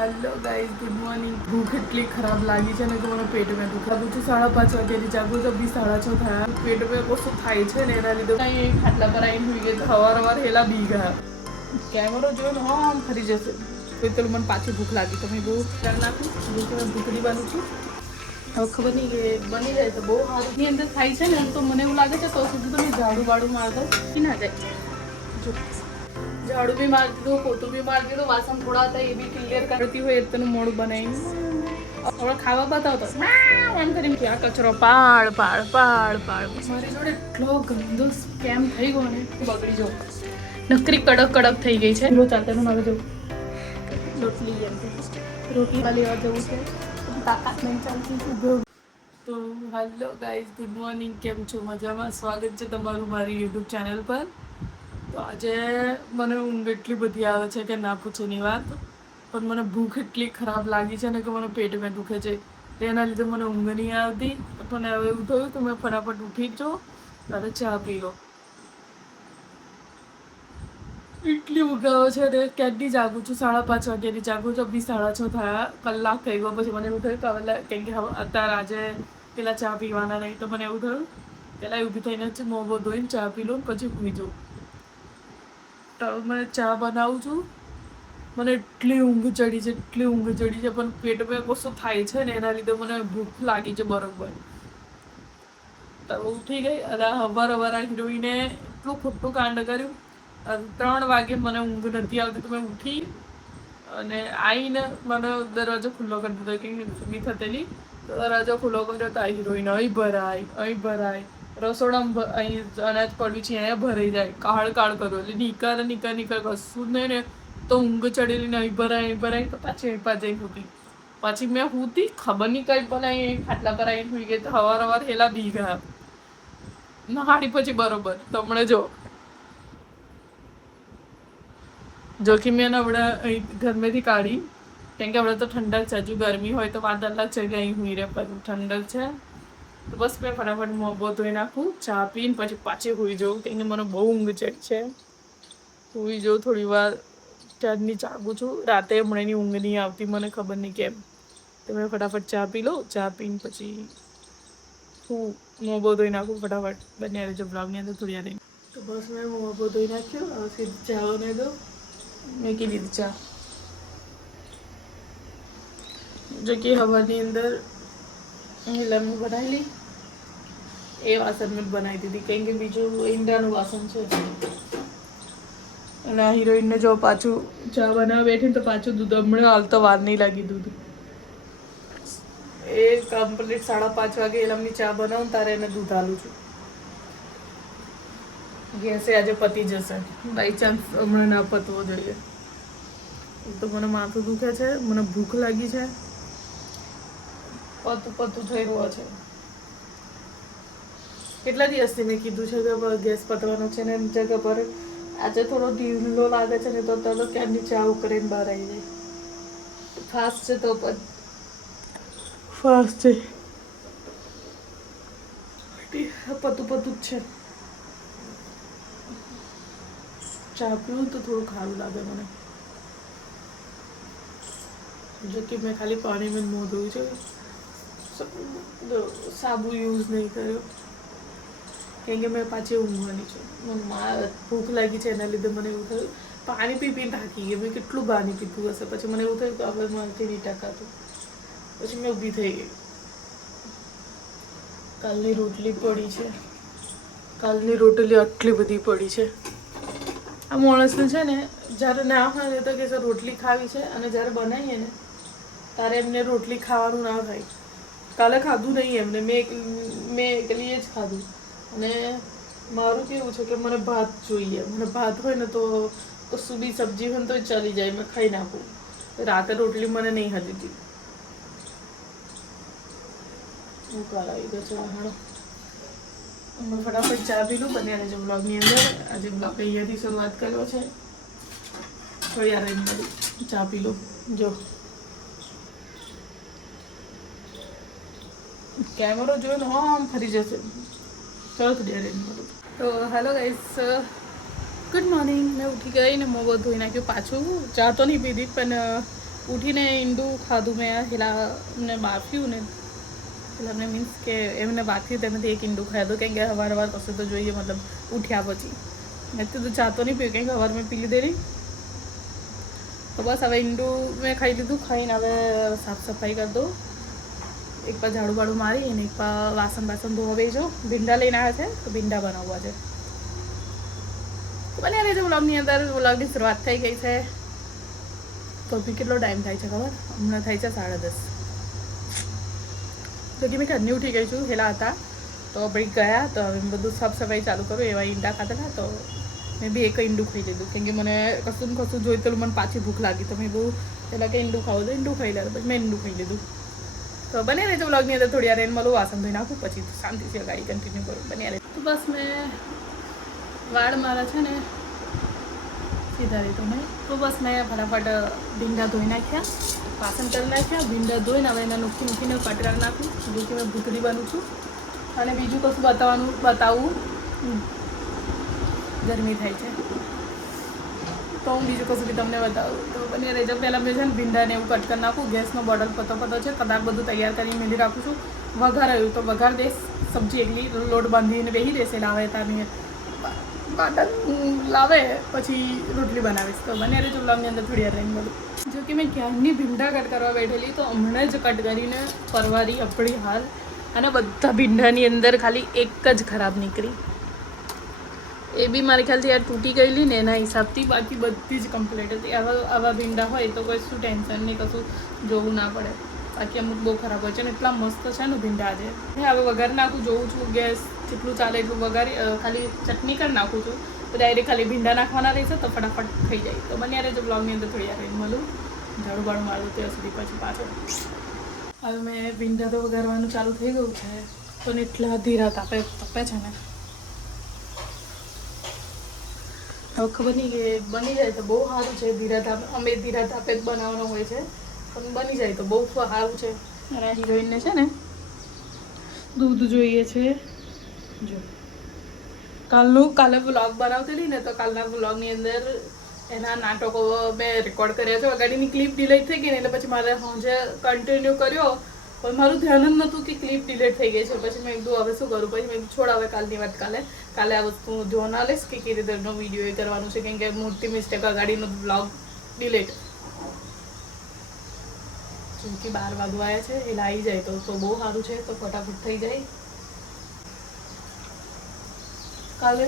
Hello guys, good morning. भूख એટલી ખરાબ લાગી છે ને કે મને પેટમાં દુખાવું છે। 5:30 વાગ્યાની જાગું તો 6:30 થયા। પેટમાં કશું થાય છે ને એના લીધે કઈ ખાટલા પર આવીને સુઈ ગઈ તો હવાર હેલા બી ગયા। કેમેરો જોઈને આમ ફરી જશે તો પેલું મને પાછી ભૂખ લાગી તો મેં બહુ ધ્યાન નાખું જેથી મેં ભૂખડી બનું છું। હવે ખબર નહીં કે બની જાય તો બહુ સારું ની અંદર થાય છે ને તો મને એવું લાગે છે તો સુધી તો મેં ઝાડુ બાડું માર દઉં કે ના જાય। જો झाड़ू भी मार दो, पोतू भी मार दो, वासन थोड़ा था ये भी क्लियर करती हुई इतने मोड़ बनाई और खावा बताओ तो એમ કરીને કે આ કચરો પાડ પાડ પાડ પાડ મારી જોડે એટલો ગંદો સ્કેમ થઈ ગયો ને બગડી જો નકરી કડક કડક થઈ ગઈ છે। રોજ ચાલતા હવે જવું રોટલી રોટલી વાલી લેવા જવું છે તાકાત નહીં ચાલતી। તો હેલો ગાઈઝ, ગુડ મોર્નિંગ, કેમ છો? મજામાં? સ્વાગત છે તમારું મારી યુટ્યુબ ચેનલ પર। તો આજે મને ઊંઘ એટલી બધી આવે છે કે ના પૂછોની વાત, પણ મને ભૂખ એટલી ખરાબ લાગી છે ને કે મને પેટમાં દુખે છે તેના લીધે મને ઊંઘ નહીં આવતી। પણ હવે એવું થયું તો મેં ફટાફટ ઉઠી જ જો ત્યારે ચા પી લો। એટલી ઊંઘ આવે છે ને ક્યાંથી જાગું છું, 5:30 વાગ્યાની જાગું છું, 6:30 થયા, કલાક થઈ ગયો। પછી મને એવું થયું કે હવે કેમ કે અત્યારે આજે પેલા ચા પીવાના નહીં તો મને એવું થયું પેલા ઊભી થઈને જ મોં ધોઈને ચા પી લો પછી સૂઈ જાઉં। તો મેં ચા બનાવું છું, મને એટલી ઊંઘ ચડી છે પણ પેટમાં કશું થાય છે ને એના લીધે મને ભૂખ લાગી છે બરોબર। તો ઉઠી ગઈ અને હવાર હિરોઈને એટલું ખોટું કાંડ કર્યું। 3 વાગે મને ઊંઘ નથી આવતી તો મેં ઉઠી અને આવીને મને દરવાજો ખુલ્લો કરી દીધો કે ઊભી થતેલી તો દરવાજો ખુલ્લો કર્યો તો આ હિરોઈન અહીં ભરાય રસોડામાં અહીં અનાજ પડ્યું છે અહીંયા ભરાઈ જાય કાળ કર્યો એટલે નીકળ કશું જ નહીં ને તો ઊંઘ ચડેલી ને અહીં ભરાય તો પાછી જઈ સૂતી। પછી મેં સૂતી ખબર નહીં કઈ બનાવી ખાટલા પર આવીને સુઈ ગઈ તો હવાર હેલા બી ગયા નહાડી પછી બરોબર તમને જો કે મેં હમણાં અહીં ઘરમેથી કાઢી કેમ કે હમણાં તો ઠંડક છે, હજુ ગરમી હોય તો વાત અલગ છે કે અહીં સુઈ રહે પણ ઠંડક છે તો બસ મેં ફટાફટ મોં ધોઈ નાખું, ચા પીને પછી પાછી સુઈ જાઉં કેમ કે મને બહુ ઊંઘ ચડી છે। સુઈ જાઉં થોડી વાર, ત્યારની જાગું છું, રાતે હમણાંની ઊંઘ નહીં આવતી મને ખબર નહીં કેમ। તો મેં ફટાફટ ચા પી લઉં, ચા પીને પછી મોં ધોઈ નાખું ફટાફટ બન્યા રહેજો બ્લોગની અંદર થોડી વાર। તો બસ મેં મોં ધોઈ નાખ્યું, હવે સીધી ચા બનાવી દઉં। મેં કીધી ચા જો કે હવાની અંદર લમ્મી બનાવેલી એ વાસણ મેં બનાવી દીધી કેમ કે બીજું ઈંડાનું વાસણ છે અને આ હિરોઈનને જો પાછું ચા બનાવવા બેઠી તો પાછું દૂધ હમણાં હાલ તો વાર નહીં લાગી દૂધ એ કમ્પ્લીટ 5:30 વાગે એલમની ચા બનાવું તારે એને દૂધ આલું છું। ગેસે આજે પતી જશે બાય ચાન્સ હમણાં ના પતવો જોઈએ। તો મને માથું દુખે છે, મને ભૂખ લાગી છે, પતું થઈ રહ્યો છે। કેટલા દિવસથી મેં કીધું છે કે ગેસ પતવાનો છે ને એની જગ્યા પર આજે થોડો ઢીલો લાગે છે ને તો તરત ક્યારની ચા ઉકળીને બહાર આવી જાય। ફાસ્ટ છે તો પણ ફાસ્ટ છે પતું જ છે। ચા પીવું તો થોડું ખારું લાગે મને જો કે મેં ખાલી પાણીમાં મોં ધોયું છે, સાબુ યુઝ નહીં કર્યો કેમ કે મેં પાછી ઊંઘવાની છું। ભૂખ લાગી છે એના લીધે મને એવું થયું પાણી પીને થાકી ગઈ મેં કેટલું પાણી પીધું હશે પછી મને એવું થયું કે હવે મારાથી નહીં ટકાતું પછી મેં ઊભી થઈ ગઈ। કાલની રોટલી પડી છે, કાલની રોટલી આટલી બધી પડી છે। આ માણસને છે ને જ્યારે ના હોય ને તો કે રોટલી ખાવી છે અને જ્યારે બનાવીએ ને ત્યારે એમને રોટલી ખાવાનું ના થાય। કાલે ખાધું નહીં એમને, મેં એકલીએ જ ખાધું અને મારું કેવું છે કે મને ભાત જોઈએ, મને ભાત હોય ને તો કશું બી સબ્જી હોય ને તો ચાલી જાય મેં ખાઈ નાખું। રાતે રોટલી મને નહીં હતી હું કરાવી દો છો હાડો હું ફટાફટ ચા પી લઉં બન્યા રહેજો બ્લોગની અંદર। આજે બ્લોગ અહીંયાથી શરૂઆત કર્યો છે થોડી વાર મળી ચા પી લઉં જો कैमरो जो है आम फरी जैसे चलो तो डेरे तो हेलो गाइस, गुड मॉर्निंग। मैं उठी गई ने मों धोई नाख्યું પાછું ચા તો નહીં પીધી પણ ઉઠીને ઈંડું ખાધું મેં પેલા એમને બાફ્યું ને પેલા એમને મીન્સ કે એમને બાફ્યું તેમાંથી એક ઈંડું ખાધું કેમ કે વાર કશું તો જોઈએ મતલબ ઉઠ્યા પછી મેં તો ચાતો નહીં પીવું કેમ કે વાર મેં પી લીધે નહીં તો બસ હવે ઈંડું મેં ખાઈ લીધું ખાઈને હવે સાફ સફાઈ કરી દઉં એક પર ઝાડુ બાડું મારી અને એક પર વાસણ ધોવા બેસજો ભીંડા લઈને આવ્યા છે તો ભીંડા બનાવવા છે બને રહેજો વ્લોગની અંદર વ્લોગની શરૂઆત થઈ ગઈ છે તો બી કેટલો ટાઈમ થાય છે ખબર હમણાં થાય છે 10:30 તો કે મેં ઘરની ઉઠી ગઈ છું હેલા હતા તો ભાઈ ગયા તો હવે બધું સાફ સફાઈ ચાલુ કરું એવા ઈંડા ખાતા તો મેં બી એક ઈંડું ખાઈ લીધું કેમ કે મને કશું જોઈતું મને પાછી ભૂખ લાગી તો મેં બહુ પહેલાં કે ઈંડું ખાવું તો ઈંડું ખાઈ લીધું પછી મેં ઈંડું ખાઈ લીધું તો બને રહેજો વ્લોગની અંદર થોડી વાર એને મળું વાસણ ધોઈ નાખું પછી શાંતિથી ગાડી કન્ટિન્યુ કરું બને રહે તો બસ મેં વાળ મારા છે ને સીધા રીતે મેં તો બસ મેં ફટાફટ ભીંડા ધોઈ નાખ્યા વાસણ કરી નાખ્યા ભીંડા ધોઈને હવે એના મૂકીને કટરા નાખું જે કે મેં ભૂતળી બનું છું અને બીજું કશું બતાવું ગરમી થાય છે તો હું બીજું કશું બી તમને બતાવું તો બને રહેજો પહેલાં મેં છે ને ભીંડાને એવું કટ કરી નાખું ગેસનો બોટલ પતો છે કદાચ બધું તૈયાર કરીને મેળી રાખું છું વઘાર આવ્યું તો વઘાર દઈશ સબ્જી એકલી લોટ બાંધીને બેસી દેશે લાવે તારની બાટલ લાવે પછી રોટલી બનાવીશ તો બને રહેજો વ્લોગની અંદર થોડી વાર રહીને બધું જો કે મેં ક્યારની ભીંડા કટ કરવા બેઠેલી તો હમણાં જ કટ કરીને પરવારી આપણી હાલ અને બધા ભીંડાની અંદર ખાલી એક જ ખરાબ નીકળી એ બી મારી ખ્યાલથી યાર તૂટી ગયેલી ને એના હિસાબથી બાકી બધી જ કમ્પ્લીટ હતી આવા ભીંડા હોય તો કોઈ શું ટેન્શન નહીં કશું જોવું ના પડે બાકી અમુક બહુ ખરાબ હોય છે ને એટલા મસ્ત છે ને ભીંડા આજે હવે વઘાર નાખું જોઉં છું ગેસ જેટલું ચાલે એટલું વઘારી ખાલી ચટણી કરી નાખું છું તો ડાયરેક્ટ ખાલી ભીંડા નાખવાના રહેશે તો ફટાફટ થઈ જાય તો બન્યા રહેજો બ્લોગની અંદર થોડી વાર મળું ઝાડુ બાડું મારું ત્યાં સુધી પછી પાછળ હવે મેં ભીંડા તો વઘારવાનું ચાલુ થઈ ગયું છે પણ એટલા ધીરા તપે છે ને હવે ખબર નહીં કે બની જાય તો બહુ સારું છે ધીરા તાપે અમે ધીરા તાપે જ બનાવવાનો હોય છે પણ બની જાય તો બહુ સારું છે અને હિરોઈનને છે ને દૂધ જોઈએ છે જો કાલે વ્લોગ બનાવતી હતી ને તો કાલના વ્લોગની અંદર એના નાટકો મેં રેકોર્ડ કર્યા છે અગાડીની ક્લિપ ડિલીટ થઈ ગઈ ને એટલે પછી મારે સાંજે કન્ટિન્યુ કર્યો પણ મારું ધ્યાન જ નહોતું કે ક્લિપ ડિલીટ થઈ ગઈ છે પછી મેં કીધું હવે શું કરું પછી મેં છોડ હવે કાલની વાત કાલે આ વસ્તુ જોવા ના લઈશ કે કેવી રીતેનો વિડીયો એ કરવાનું છે કેમ કે મોટી મિસ્ટેક અગાડીનો વ્લોગ ડિલીટ જેમથી 12 વાગવા આવ્યા છે એટલે આવી જાય તો બહુ સારું છે તો ફટાફટ થઈ જાય કાલે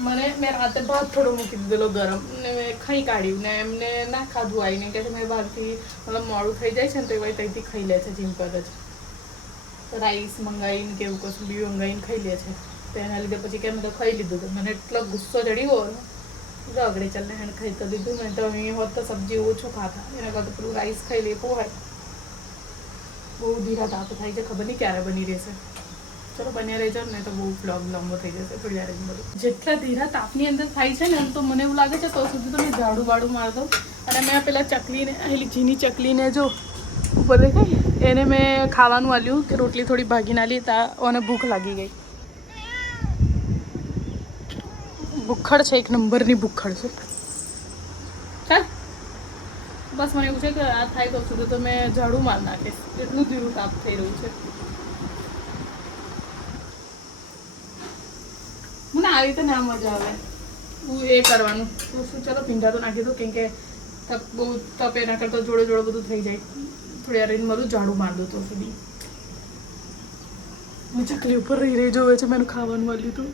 મેં રાતે ભાત થોડો મૂકી દીધેલો ગરમ ને મેં ખાઈ કાઢ્યું ને એમને ના ખાધું આવીને કે મેં બહારથી મતલબ મોડું થઈ જાય છે ને તો એવા ત્યાંથી ખાઈ લે છે સિમ્પલ જ રાઈસ મંગાવીને કે એવું કશું બી મંગાવીને ખાઈ લે છે તો એના લીધે પછી કે મેં તો ખાઈ લીધું તો મને એટલો ગુસ્સો ચડી ગયો ને રગડે ચાલને એને ખાઈ તો દીધું મેં તો અહીં હોત તો સબ્જી ઓછું ખાતા એના કરતાં પેલું રાઈસ ખાઈ લેવું હોય બહુ ધીરા તાપ થાય છે ખબર નહીં ક્યારે બની રહેશે ચલો બન્યા રહેજો ને તો બહુ વ્લોગ લાંબો થઈ જશે થોડી વાર બધું જેટલા ધીરા તાપની અંદર થાય છે ને તો મને એવું લાગે છે તો સુધી તો મેં ઝાડુ બાડું માર દઉં અને મેં પેલા ચકલીને પેલી ઝીની ચકલીને જો ઉપર દેખાય એને મેં ખાવાનું આલ્યું કે રોટલી થોડી ભાગીને આલી અને ભૂખ લાગી ગઈ ભૂખડ છે એક નંબરની ભૂખડ છે ચાલ બસ મને એવું છે કે આ થાય તો સુધી તો મેં ઝાડુ માર નાખીશ એટલું ધીરું તાપ થઈ રહ્યું છે મને આવી રીતે ના મજા આવે હું એ કરવાનું તો શું ચાલો ભીંડા તો નાખી દઉં કેમ કે બહુ તપે ના કરતા જોડે બધું થઈ જાય થોડી વાર રહીને મારું ઝાડુ માર દઉં તો સુધી ચકલી ઉપર રહી જોવે છે મેં ખાવાનું મળ્યું હતું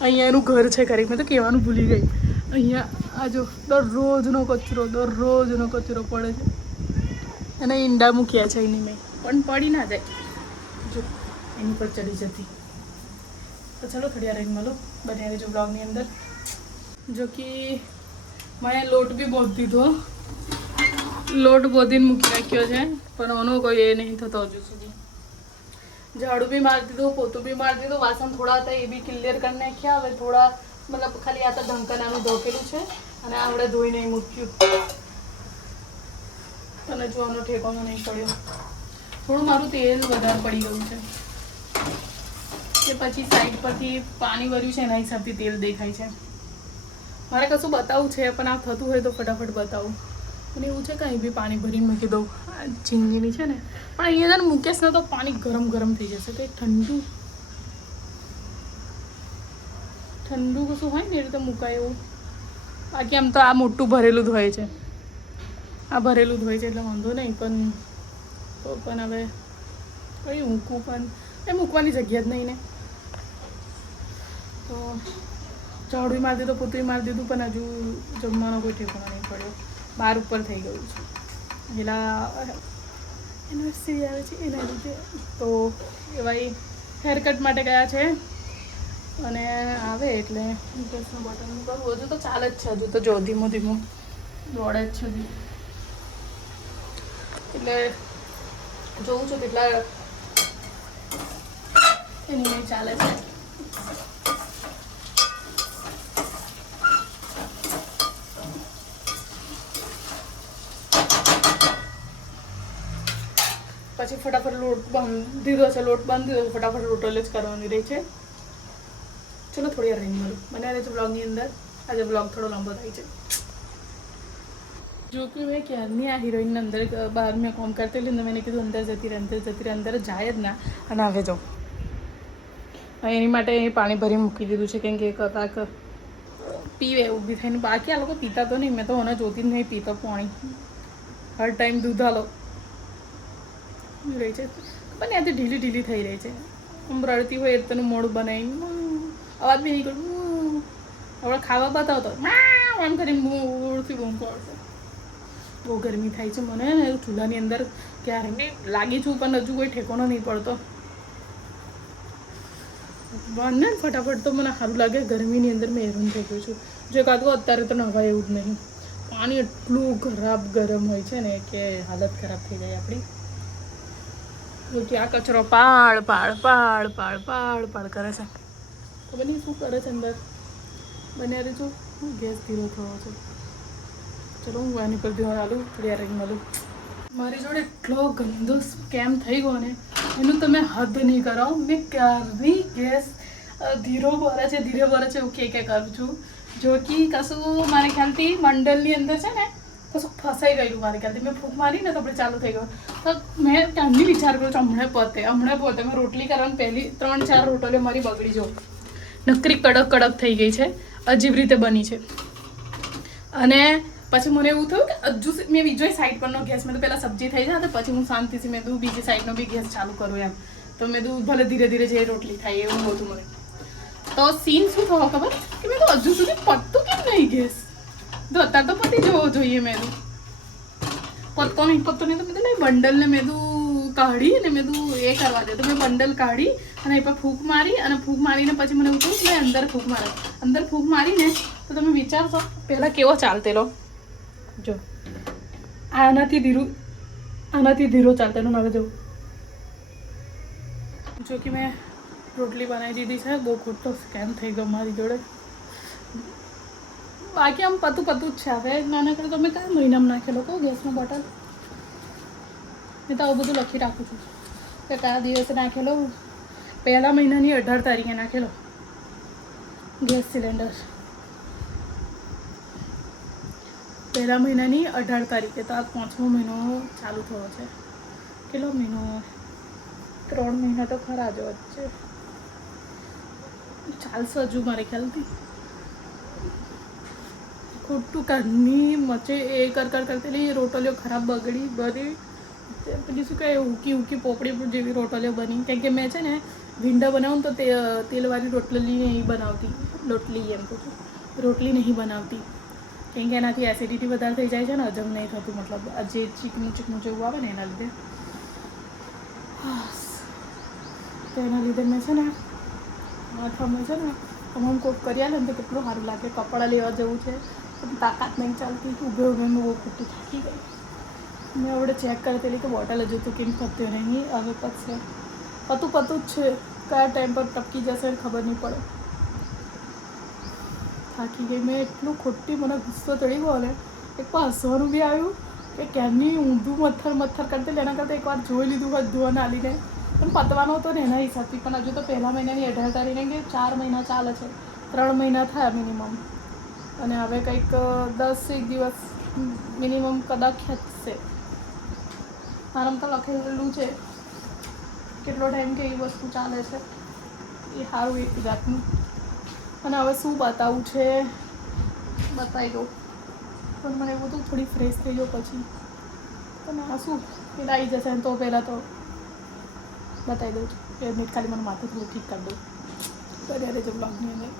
અહીંયા એનું ઘર છે ખરી મેં તો કહેવાનું ભૂલી ગઈ અહીંયા આ જો દરરોજનો કચરો પડે છે અને ઈંડા મૂક્યા છે એની મેં પણ પડી ના જાય જો એની પર ચડી જતી તો ચલો થોડી વાર રહીને મળો બને રહેજો બ્લોગની અંદર જો કે મેં લોટ બી બોધ દીધો લોટ બોધીને મૂકી રાખ્યો છે પણ એનો કોઈ એ નહીં થતો હજુ સુધી ઝાડુ બી મારી દીધું પોતું બી મારી દીધું વાસણ થોડા હતા એ બી ક્લિયર કરી નાખ્યા હવે થોડા મતલબ ખાલી આ તો ઢંકનાનું ધોકેલું છે અને આપણે ધોઈને મૂક્યું અને જોવાનો ઠેકાનો નહીં પડ્યો થોડું મારું તેલ વધારે પડી ગયું છે કે પછી સાઈડ પરથી પાણી ભર્યું છે એના હિસાબથી તેલ દેખાય છે મારે કશું બતાવવું છે પણ આ થતું હોય તો ફટાફટ બતાવું અને એવું છે કાંઈ બી પાણી ભરીને મૂકી દઉં. આ ઝીંગીની છે ને, પણ અહીંયા છે ને મૂકેશ ને તો પાણી ગરમ ગરમ થઈ જશે. કંઈ ઠંડુ ઠંડુ કશું હોય ને એ રીતે મુકાય એવું. બાકી આમ તો આ મોટું ભરેલું જ હોય છે, આ ભરેલું જ હોય છે એટલે વાંધો નહીં. પણ હવે કઈ મૂકવું, પણ એ મૂકવાની જગ્યા જ નહીં ને. તો ઝાડુ મારી દીધું, પોતરી મારી દીધું, પણ હજુ જમવાનો કોઈ ઠેકાણો નહીં પડ્યો. 12 ઉપર થઈ ગયું છે. પેલા યુનિવર્સિટી આવે છે એના લીધે. તો એ ભાઈ હેરકટ માટે ગયા છે અને આવે એટલે ગેસનું બટન કરવું. હજુ તો ચાલે જ છે, હજુ તો જો ધીમો ધીમો દોડે જ છે હજુ. એટલે જોઉં છું કેટલા એની નહીં ચાલે છે. પછી ફટાફટ લોટ બાંધી દીધો છે, લોટ બાંધી દીધો, ફટાફટ રોટલ જ કરવાની રહી છે. ચલો થોડી વાર રહીને મળું. બન્યા રહે છે બ્લોગની અંદર. આજે બ્લોગ થોડો લાંબો થાય છે. જો કે મેં ક્યારની આ હિરોઈનને અંદર બહાર મેં કોમ કરતી હતી ને, મેં કીધું અંદર જતી રહે, અંદર જતી રહે, અંદર જાય જ ના. અને હવે જાઉં એની માટે પાણી ભરી મૂકી દીધું છે, કેમ કે કદાચ પીવે ઊભી થઈને. બાકી આ લોકો પીતા તો નહીં, મેં તો મને જોતી જ નહીં પીતો પાણી. હર ટાઈમ દૂધ આલો રહી છે. પણ આજે ઢીલી ઢીલી થઈ રહી છે. આમ રડતી હોય એ તને મોડું બનાવી અવાજ બી નહીં કરું. હવે ખાવા બતાવતો આમ કરીને મૂળથી બૂમ પડશે. બહુ ગરમી થાય છે મને ને ચૂલાની અંદર. ક્યારે બી લાગી છું પણ હજુ કોઈ ઠેકાણો નહીં પડતો. બંને ફટાફટ તો મને સારું લાગે. ગરમીની અંદર મેં હેરાન થઈ ગયું છું. જો કાઢું અત્યારે તો નવાય એવું જ નહીં. પાણી એટલું ખરાબ ગરમ હોય છે ને કે હાલત ખરાબ થઈ જાય આપણી. કે આ કચરો પાડ પાડ પાડ પાડ પાડ પાડ કરે છે. ખબર નહીં શું કરે છે અંદર. બન્યા રહેજો. ગેસ ધીરો થયો છે. ચલો હું આની પર ધ્યાન આલું, થોડી વાર રહીને મળું. મારી જોડે એટલો ગંદો સ્કેમ થઈ ગયો ને એનું તમે હદ નહીં કરાવો. મેં ક્યારની ગેસ ધીરો ભરે છે એવું કે કરું છું. જો કે કશું મારે ખ્યાલથી મંડળની અંદર છે ને કશું ફસાઈ ગયેલું મારે ખ્યાલથી. મેં ફૂંક મારી ને તો આપણે ચાલુ થઈ ગયો. તો મેં ત્યાંની વિચાર કર્યો છું હમણાં પોતે મેં રોટલી કરવાની પહેલી 3-4 રોટલીઓ મારી બગડી જો નકરી કડક કડક થઈ ગઈ છે, અજીબ રીતે બની છે. અને પછી મને એવું થયું કે હજુ મેં બીજો સાઈડ પરનો ગેસ મેં તો પહેલાં સબ્જી થઈ જાય તો પછી હું શાંતિથી મેં દઉં બીજી સાઈડનો બી ગેસ ચાલુ કરું એમ. તો મેં દઉં ભલે ધીરે ધીરે જે રોટલી થાય એવું હતું મને. તો સીન શું થયો ખબર કે મેં તો હજુ સુધી પતતું કેમ નહીં ગેસ. તો અત્યારે તો પતી જવો જોઈએ. મેં દઉં પત્તો નહીં તો મેં તો બંડલને મેં દઉં કાઢી અને મેં દઉં એ કરવા દે. તો મેં બંડલ કાઢી અને એ પર ફૂંક મારી અને ફૂંક મારીને પછી મને એવું થયું કે મેં અંદર ફૂંક મારીને તો તમે વિચારશો પહેલાં કેવો ચાલતેલો. જો આનાથી ધીરો ચાલતેલો. હવે જો કે મેં રોટલી બનાવી દીધી છે. બહુ ખોટો સ્કેમ થઈ ગયો મારી જોડે. બાકી આમ પતું જ છે. હવે નાના કરે તમે કયા મહિનામાં નાખેલો કહો ગેસનો બોટલ. મેં તો આવું બધું લખી રાખું છું કે કયા દિવસે નાખેલો. પહેલા મહિનાની 18 તારીખે નાખેલો ગેસ સિલિન્ડર. પહેલા મહિનાની 18 તારીખે. તો આ 5મો મહિનો ચાલુ થયો છે. કેટલો મહિનો? 3 મહિના તો ખરા જ વચ્ચે ચાલશે હજુ મારે ખ્યાલથી. ખોટું કારની મચે એ કરતી રોટલીઓ ખરાબ બગડી બધી. પછી શું કહે ઉકી પોપડી જેવી રોટલીઓ બની. કેમ કે મેં છે ને ભીંડા બનાવું તો તેલવાળી રોટલી નહીં બનાવતી. રોટલી નહીં બનાવતી કેમ કે એનાથી એસિડિટી વધારે થઈ જાય છે ને હજમ નહીં થતું. મતલબ જે ચીકણું જેવું આવે ને એના લીધે. તો એના લીધે મેં છે ને માથામાં છે ને તમામ કોક કરી આલે ને તો કેટલું સારું લાગે. કપડાં લેવા જવું છે પણ તાકાત નહીં ચાલતી. ઊભે બહુ ખોટી થાકી ગઈ. મેં આવડે ચેક કરતેલી કે બોટલ હજુ તો કેમ પત્યો નહીં. હવે પતશે. પતું જ છે. કયા ટાઈમ પર ટપકી જશે ખબર નહીં પડે. થાકી ગઈ મેં એટલું ખોટી. મને ગુસ્સો ચડી ગયો ને એક વાર હસવાનું બી આવ્યું કે ક્યારની ઊંધું મથ્થર કરતી. એના કરતાં એકવાર જોઈ લીધું હોત ધોવા નાલીને. પણ પતવાનો હતો ને એના હિસાબથી. પણ હજુ તો પહેલા મહિનાની 18 તારીખે કે 4 મહિના ચાલે છે. 3 મહિના થયા મિનિમમ. અને હવે કંઈક 10 દિવસ મિનિમમ કદાચ ખેંચશે. આરામ તો લખેલું છે કેટલો ટાઈમ કે એ વસ્તુ ચાલે છે એ સારું એક જાતનું. અને હવે શું બતાવવું છે બતાવી દો, પણ મને એવું બધું થોડી ફ્રેશ થઈ જાઉં પછી. અને આ શું પેલા આવી જશે તો પહેલાં તો બતાવી દઉં છું. 2 મિનિટ ખાલી મને માથું થોડું ઠીક કરી દઉં. ત્યારે જે બ્લોગની અંદર